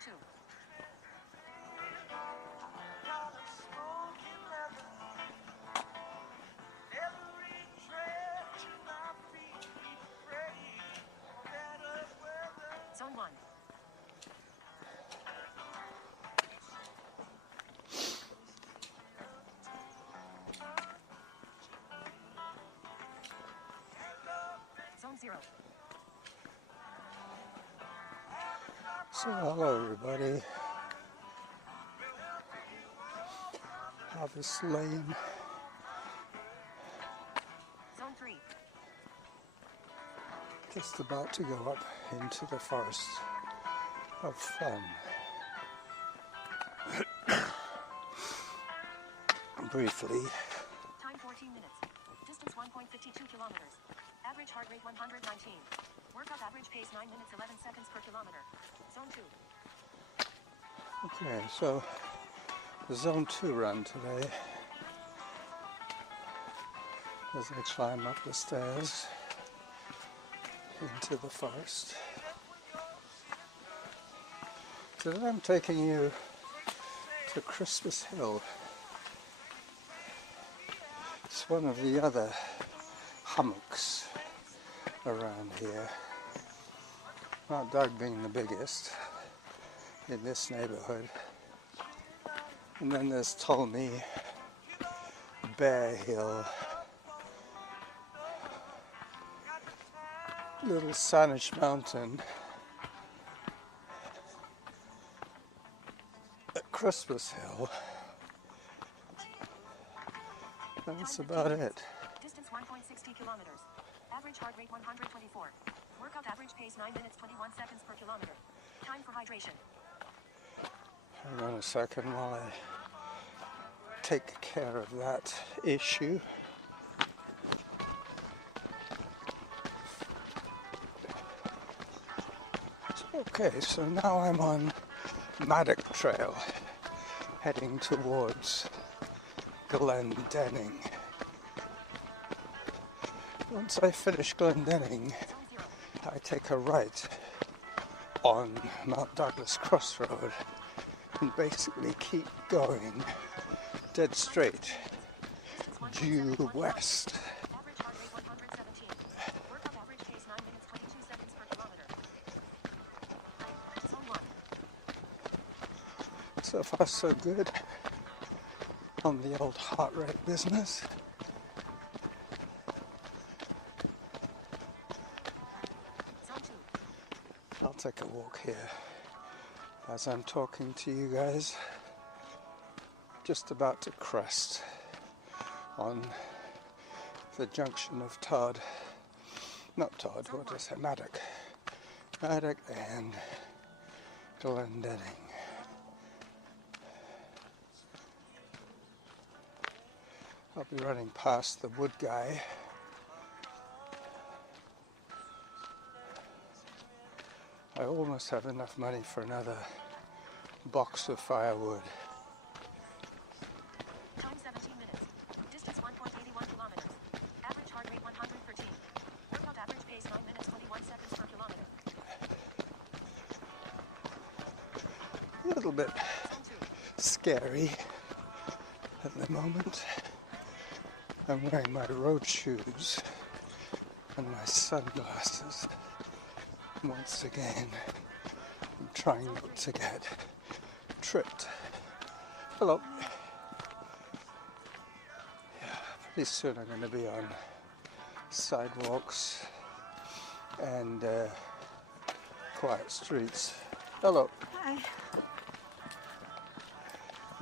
2. Zone 1. Zone 0. So hello everybody, Harvest Lane. Zone 3. Just about to go up into the forest of fun. Briefly. Time 14 minutes. Distance 1.52 kilometers. Average heart rate 119. Workout average pace 9 minutes 11 seconds per kilometer. Zone 2. Okay, so the Zone 2 run today as I climb up the stairs into the forest. Today I'm taking you to Christmas Hill. It's one of the other hummocks around here. Mount Doug being the biggest in this neighborhood. And then there's Tolney, Bear Hill, Little Saanich Mountain, at Christmas Hill. That's about it. Distance 1.60 kilometers. Average heart rate 124. Workout average pace 9 minutes 21 seconds per kilometer. Time for hydration. Hang on a second while I take care of that issue. Okay, so now I'm on Maddock Trail, heading towards Glendenning. Once I finish Glendenning, I take a right on Mount Douglas Crossroad and basically keep going dead straight due west. Average heart rate 117. Workout average pace 9 minutes 22 seconds per kilometer. Zone 1. So far so good on the old heart rate business. Zone 2. I'll take a walk here as I'm talking to you guys. Just about to crest on the junction of Maddock and Glendenning. I'll be running past the wood guy. I almost have enough money for another box of firewood. Time 17 minutes. Distance 1.81 kilometers. Average heart rate 113. Workout average pace 9 minutes 21 seconds per kilometer. A little bit Zone 2. scary at the moment. I'm wearing my road shoes and my sunglasses. Once again, I'm trying not to get tripped. Hello. Yeah, pretty soon I'm going to be on sidewalks and quiet streets. Hello. Hi.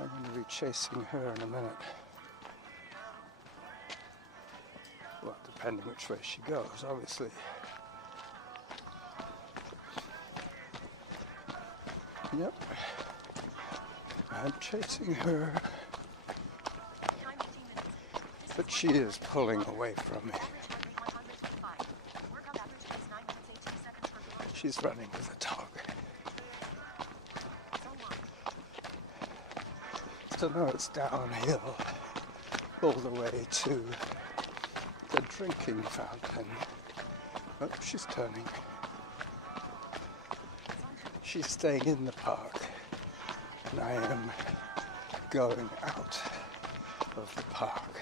I'm going to be chasing her in a minute. Well, depending which way she goes, obviously. Yep. I'm chasing her, Time 18 minutes. but she is pulling away from me. Average heart rate 125. Workout average pace 9 minutes 18 seconds per kilometer. She's running with a dog. Zone 1. So now it's downhill all the way to the drinking fountain. Oh, she's turning. She's staying in the park, and I am going out of the park.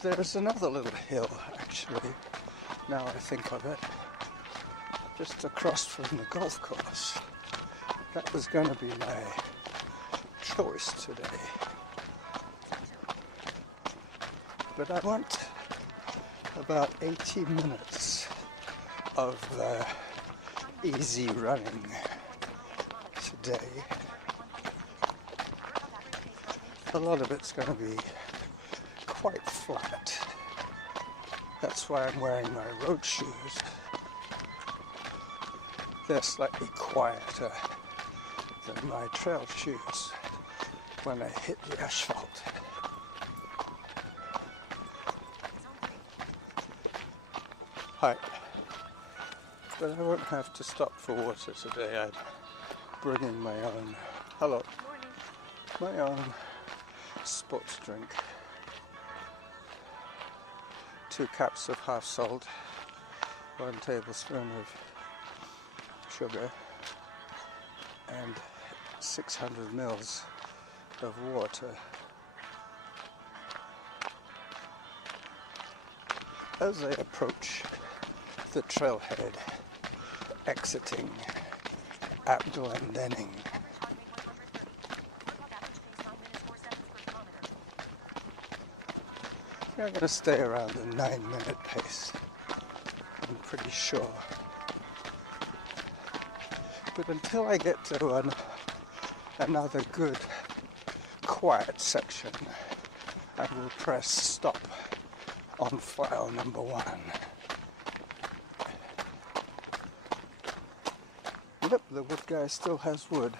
There's another little hill, actually, now I think of it, just across from the golf course. That was going to be my choice today. But I want about 80 minutes of easy running today. A lot of it's going to be quite flat. That's why I'm wearing my road shoes. They're slightly quieter than my trail shoes when I hit the asphalt. Hi. But I won't have to stop for water today. I'm bringing my own, hello, my own sports drink. 2 cups of half salt, 1 tablespoon of sugar, and 600 mils of water. As I approach the trailhead, exiting dangling, I'm going to stay around the 9-minute pace, I'm pretty sure. But until I get to another good quiet section, I will press stop on file number 1. Yep, the wood guy still has wood.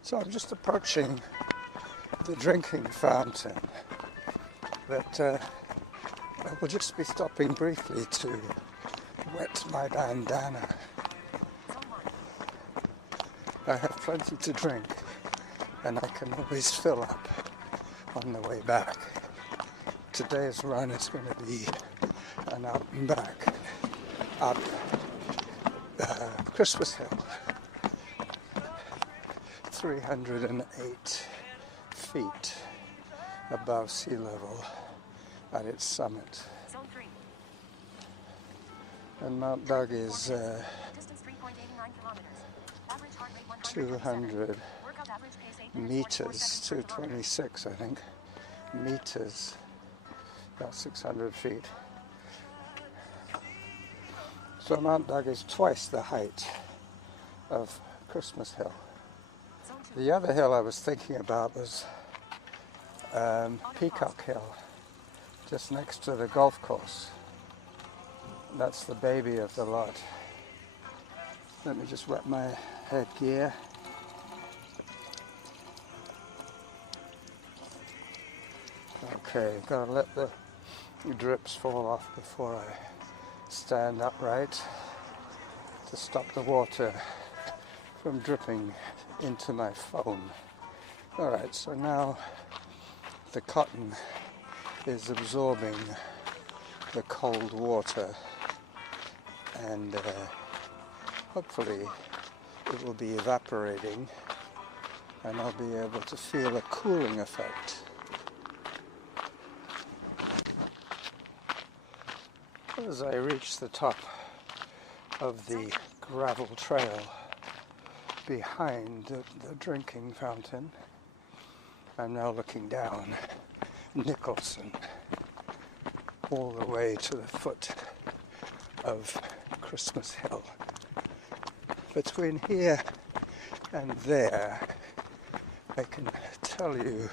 So I'm just approaching the drinking fountain, but I will just be stopping briefly to wet my bandana. I have plenty to drink, and I can always fill up on the way back. Today's run is going to be an out and back, up Christmas Hill, 308 feet above sea level at its summit. And Mount Doug is 200 meters, 226 I think, meters, about 600 feet. So Mount Doug is twice the height of Christmas Hill. The other hill I was thinking about was Peacock Hill, just next to the golf course. That's the baby of the lot. Let me just wet my headgear. Okay, gotta let the drips fall off before I stand upright to stop the water from dripping into my phone. Alright, so now the cotton is absorbing the cold water, and hopefully it will be evaporating and I'll be able to feel a cooling effect. As I reach the top of the gravel trail behind the drinking fountain, I'm now looking down Nicholson all the way to the foot of Christmas Hill. Between here and there, I can tell you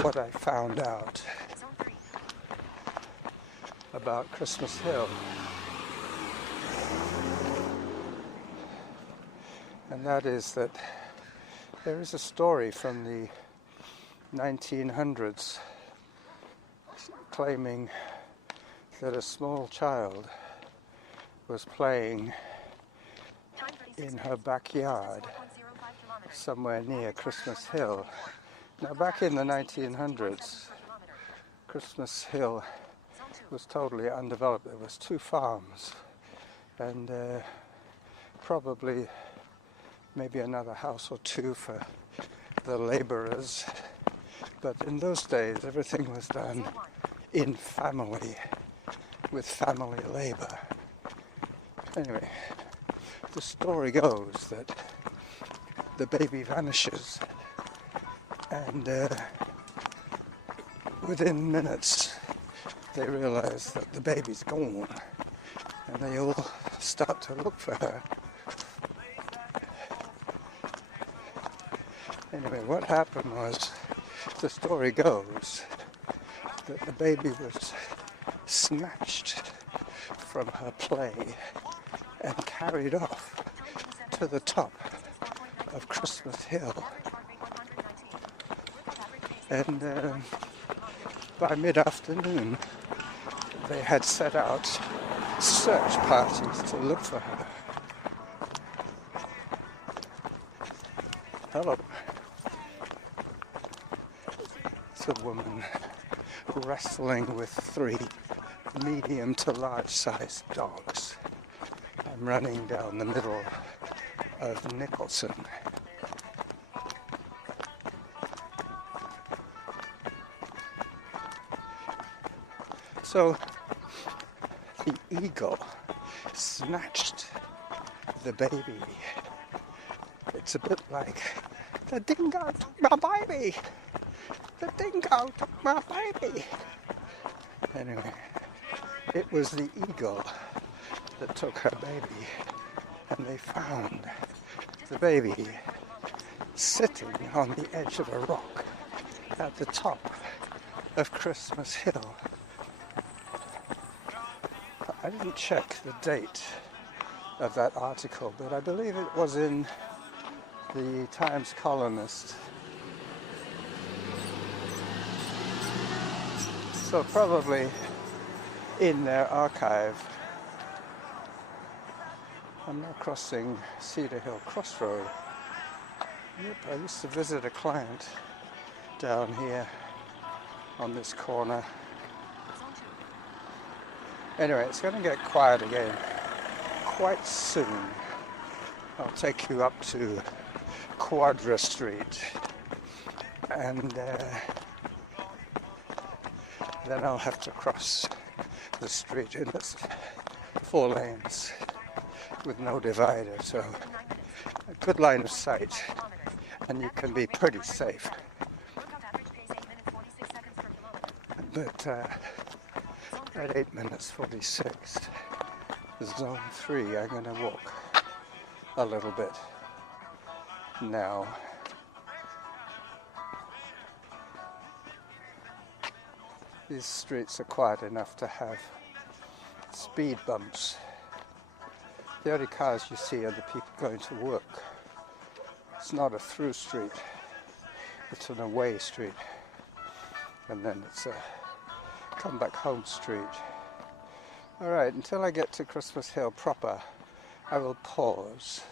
what I found out about Christmas Hill. And that is that there is a story from the 1900s claiming that a small child was playing in her backyard somewhere near Christmas Hill. Now, back in the 1900s, Christmas Hill was totally undeveloped. There was 2 farms and probably maybe another house or 2 for the laborers. But in those days, everything was done in family, with family labor. Anyway, the story goes that the baby vanishes, and within minutes they realize that the baby's gone, and they all start to look for her. Anyway, what happened was, the story goes that the baby was snatched from her play and carried off to the top of Christmas Hill. And by mid-afternoon, they had set out search parties to look for her. Hello. It's a woman wrestling with 3 medium to large-sized dogs. I'm running down the middle of Nicholson. So the eagle snatched the baby. It's a bit like, the dingo took my baby! The dingo took my baby! Anyway, it was the eagle that took her baby, and they found the baby sitting on the edge of a rock at the top of Christmas Hill. I didn't check the date of that article, but I believe it was in the Times Colonist. So probably in their archive. I'm now crossing Cedar Hill Crossroad. Yep, I used to visit a client down here on this corner. Anyway, it's going to get quiet again quite soon. I'll take you up to Quadra Street, and then I'll have to cross the street in this 4 lanes with no divider, so a good line of sight, and you can be pretty safe. But at 8 minutes 46, zone 3, I'm going to walk a little bit now. These streets are quiet enough to have speed bumps. The only cars you see are the people going to work. It's not a through street, it's an away street, and then it's a come back home street. Alright, until I get to Christmas Hill proper, I will pause.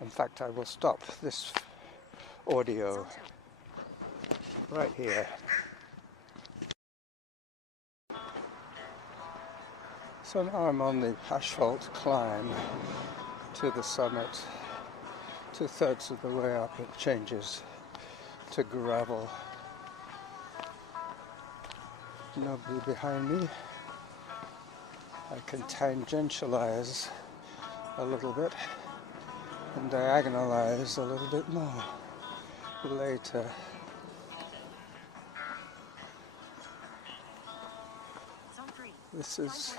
In fact, I will stop this audio right here. So now I'm on the asphalt climb to the summit. 2/3 of the way up it changes to gravel. Nobody behind me. I can tangentialize a little bit and diagonalize a little bit more later. This is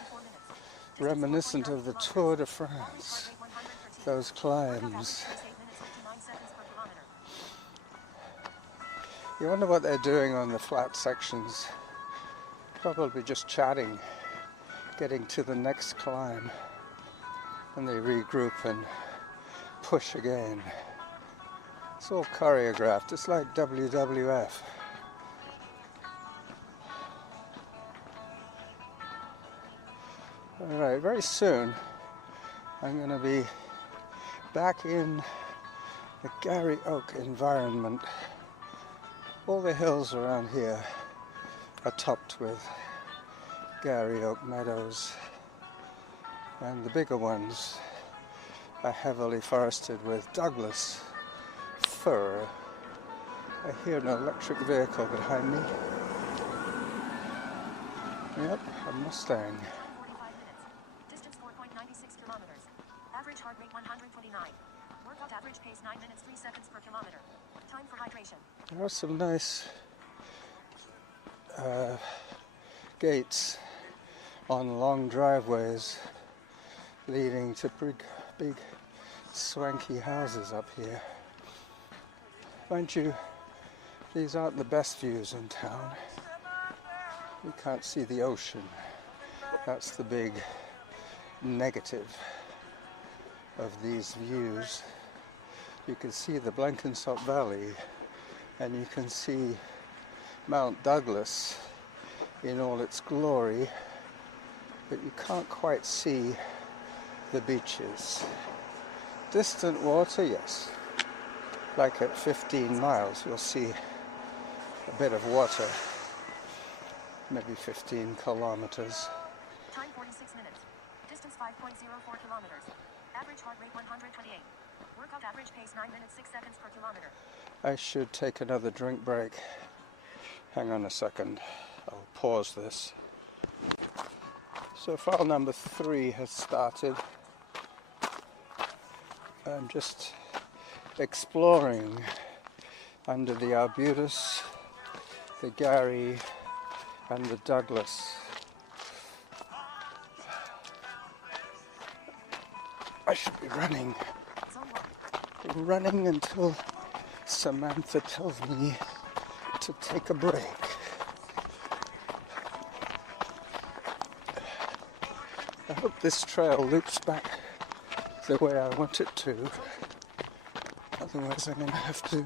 reminiscent of the Tour de France, those climbs. You wonder what they're doing on the flat sections. Probably just chatting, getting to the next climb, and they regroup and push again. It's all choreographed. It's like WWF. Alright, very soon I'm going to be back in the Gary Oak environment. All the hills around here are topped with Gary Oak meadows, and the bigger ones are heavily forested with Douglas fir. I hear an electric vehicle behind me. Yep, a Mustang. 45 minutes. Distance 4.96 kilometers. Average heart rate 129. Workout average pace 9 minutes 3 seconds per kilometer. Time for hydration. There are some nice gates on long driveways leading to big swanky houses up here. Mind you, these aren't the best views in town. You can't see the ocean. That's the big negative of these views. You can see the Blenkinsop Valley, and you can see Mount Douglas in all its glory, but you can't quite see the beaches. Distant water, yes. Like at 15 miles, you'll see a bit of water. Maybe 15 kilometers. Time 46 minutes. Distance 5.04 kilometers. Average heart rate 128. Workout average pace 9 minutes 6 seconds per kilometer. I should take another drink break. Hang on a second. I'll pause this. So file number 3 has started. I'm just exploring under the arbutus, the Gary, and the Douglas. I should be running until Samantha tells me to take a break. I hope this trail loops back the way I want it to. Otherwise I'm going to have to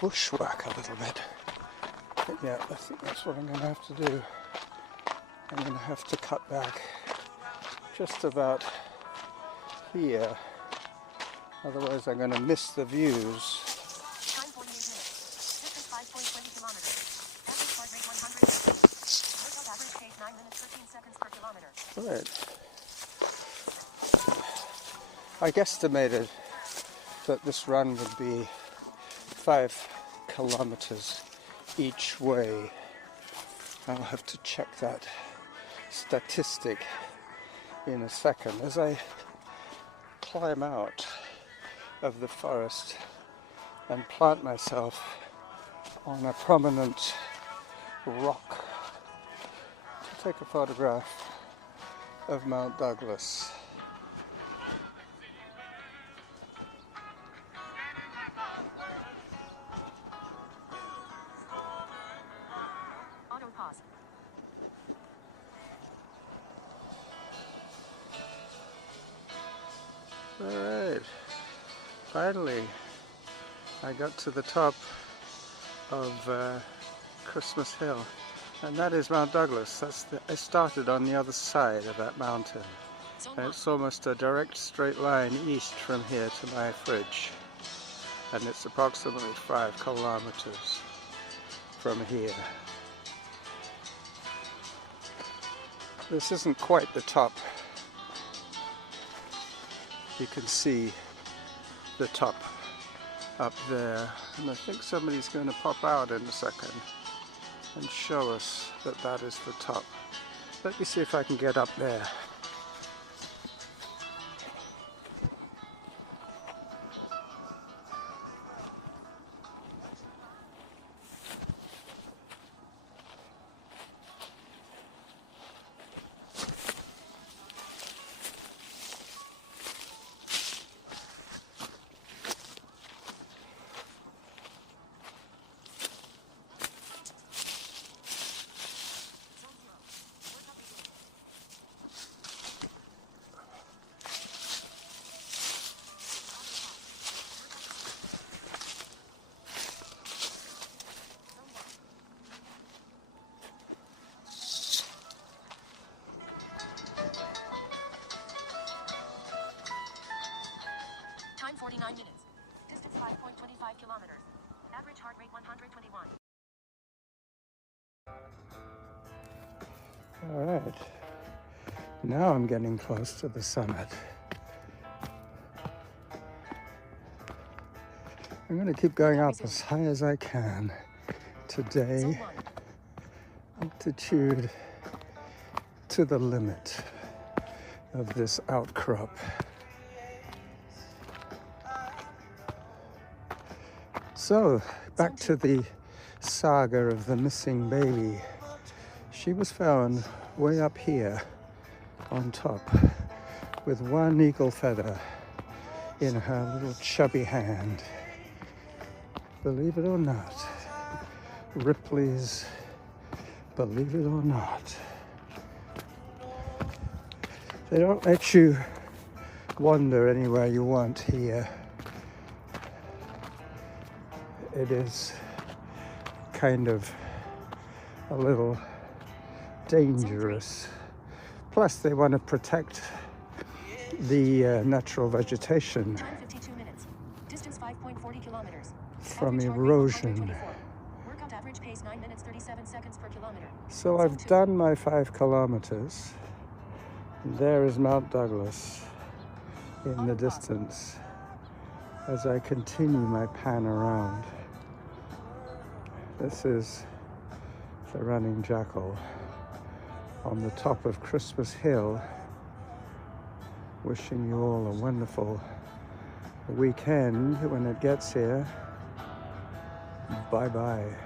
bushwhack a little bit. But yeah, I think that's what I'm going to have to do. I'm going to have to cut back just about here. Otherwise I'm going to miss the views. Time 48 minutes. Distance 5.20 kilometers. Average heart rate 100. Workout average pace 9 minutes 13 seconds per kilometer. Right. I guesstimated that this run would be 5 kilometers each way. I'll have to check that statistic in a second as I climb out of the forest and plant myself on a prominent rock to take a photograph of Mount Douglas. Auto pause. Alright, finally I got to the top of Christmas Hill, and that is Mount Douglas. I started on the other side of that mountain, and it's almost a direct straight line east from here to my fridge, and it's approximately 5 kilometers from here. This isn't quite the top. You can see the top up there, and I think somebody's going to pop out in a second and show us that that is the top. Let me see if I can get up there. kilometers. Average heart rate 121. All right. Now I'm getting close to the summit. I'm going to keep going up as high as I can. Today, altitude to the limit of this outcrop. So, back to the saga of the missing baby. She was found way up here on top with one eagle feather in her little chubby hand. Believe it or not, Ripley's Believe It or Not. They don't let you wander anywhere you want here. It is kind of a little dangerous. Plus, they want to protect the natural vegetation Time 52 minutes. Distance 5.40 kilometers. from Average heart rate erosion. 124. Workout average pace 9 minutes 37 seconds per kilometer. So I've done my 5 kilometers. There is Mount Douglas in the distance as I continue my pan around. This is the running Jackal on the top of Christmas Hill. Wishing you all a wonderful weekend when it gets here. Bye-bye.